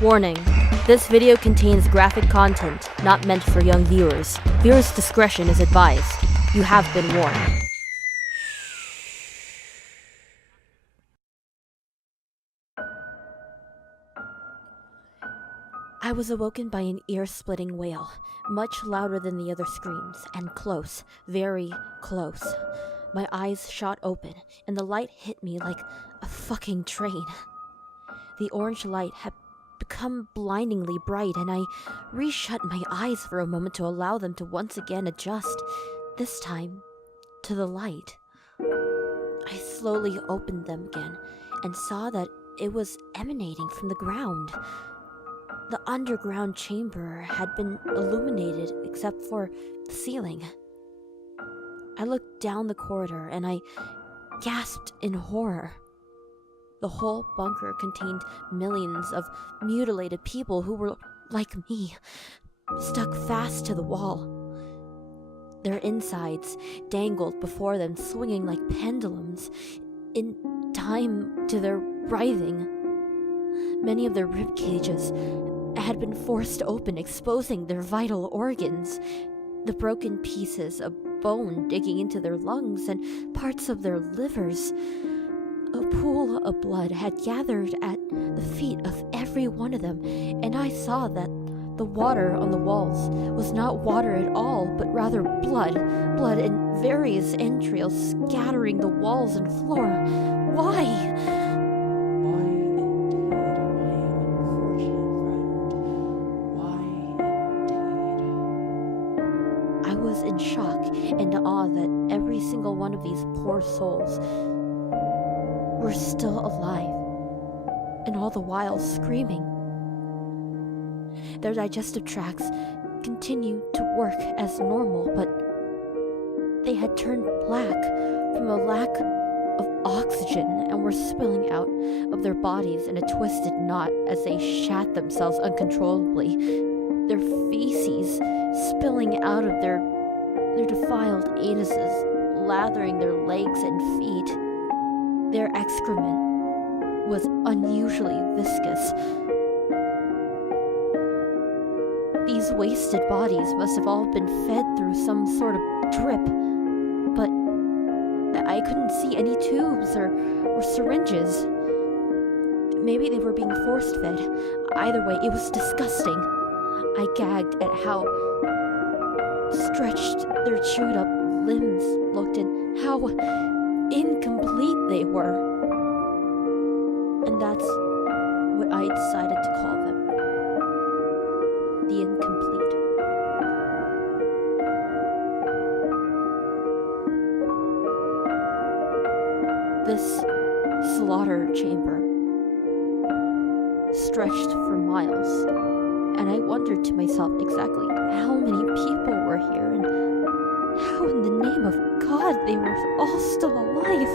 Warning. This video contains graphic content not meant for young viewers. Viewers' discretion is advised. You have been warned. I was awoken by an ear-splitting wail, much louder than the other screams, and close, very close. My eyes shot open, and the light hit me like a fucking train. The orange light had become blindingly bright, and I re-shut my eyes for a moment to allow them to once again adjust, this time to the light. I slowly opened them again, and saw that it was emanating from the ground. The underground chamber had been illuminated except for the ceiling. I looked down the corridor and I gasped in horror. The whole bunker contained millions of mutilated people who were like me, stuck fast to the wall. Their insides dangled before them, swinging like pendulums in time to their writhing. Many of their rib cages had been forced open, exposing their vital organs, the broken pieces of bone digging into their lungs and parts of their livers. A pool of blood had gathered at the feet of every one of them, and I saw that the water on the walls was not water at all, but rather blood in various entrails scattering the walls and floor. Why? I was in shock and awe that every single one of these poor souls were still alive, and all the while screaming. Their digestive tracts continued to work as normal, but they had turned black from a lack of oxygen and were spilling out of their bodies in a twisted knot as they shat themselves uncontrollably, their feces spilling out of their defiled anuses, lathering their legs and feet. Their excrement was unusually viscous. These wasted bodies must have all been fed through some sort of drip, but I couldn't see any tubes or syringes. Maybe they were being force-fed. Either way, it was disgusting. I gagged at how stretched their chewed-up limbs looked and how incomplete they were. And that's what I decided to call them. The incomplete. This slaughter chamber stretched for miles, and I wondered to myself exactly how many people were here and how in the name of God they were all still alive.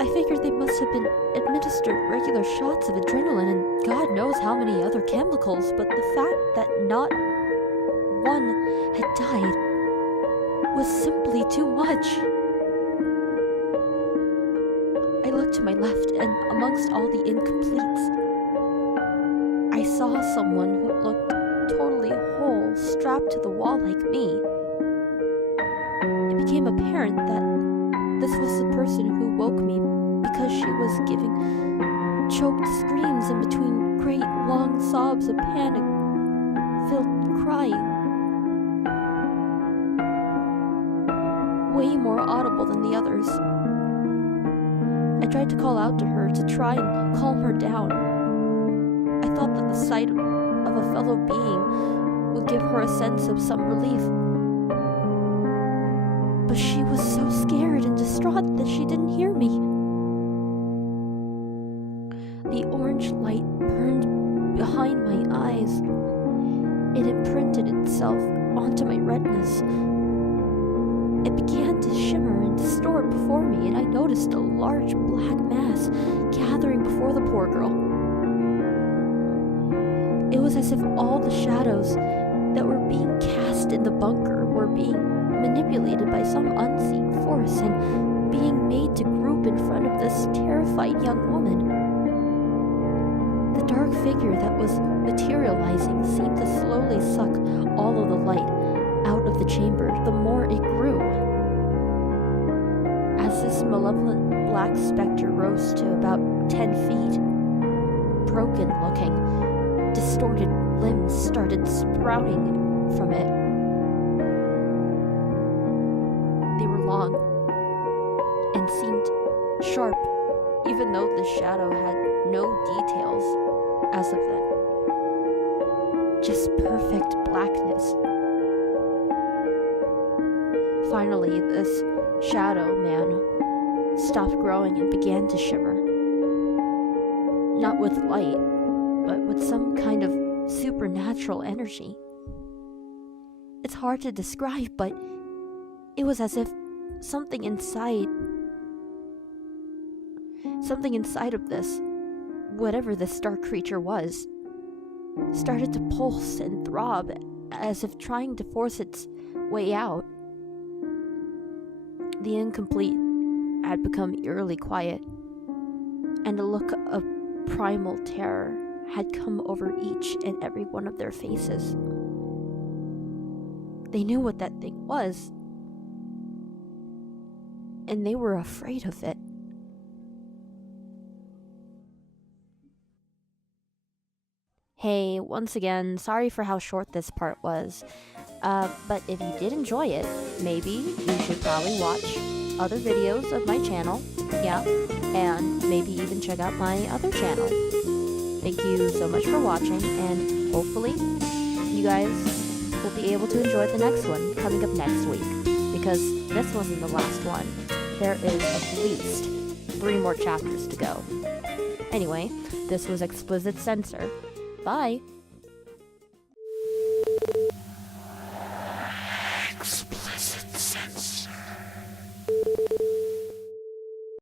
I figured they must have been administered regular shots of adrenaline and God knows how many other chemicals, but the fact that not one had died was simply too much. I looked to my left, and amongst all the incompletes, I saw someone who looked totally whole, strapped to the wall like me. It became apparent that this was the person who woke me because she was giving choked screams in between great long sobs of panic-filled crying. Way more audible than the others. I tried to call out to her to try and calm her down. I thought that the sight of a fellow being would give her a sense of some relief. But she was so scared and distraught that she didn't hear me. The orange light burned behind my eyes. It imprinted itself onto my retinas. It began to shimmer and distort before me, and I noticed a large black mass gathering before the poor girl. It was as if all the shadows that were being cast in the bunker were being manipulated by some unseen force and being made to group in front of this terrified young woman. The dark figure that was materializing seemed to slowly suck all of the light out of the chamber the more it grew. As this malevolent black specter rose to about 10 feet, broken looking, distorted limbs started sprouting from it. They were long and seemed sharp, even though the shadow had no details as of then. Just perfect blackness. Finally, this shadow man stopped growing and began to shimmer. Not with light, but with some kind of supernatural energy. It's hard to describe, but it was as if something inside of this, whatever this dark creature was, started to pulse and throb as if trying to force its way out. The incomplete had become eerily quiet, and a look of primal terror had come over each and every one of their faces. They knew what that thing was, and they were afraid of it. Hey, once again, sorry for how short this part was, but if you did enjoy it, maybe you should probably watch other videos of my channel, yeah, and maybe even check out my other channel. Thank you so much for watching, and hopefully you guys will be able to enjoy the next one coming up next week, because this wasn't the last one. There is at least 3 more chapters to go. Anyway, this was Explicit Censor. Bye!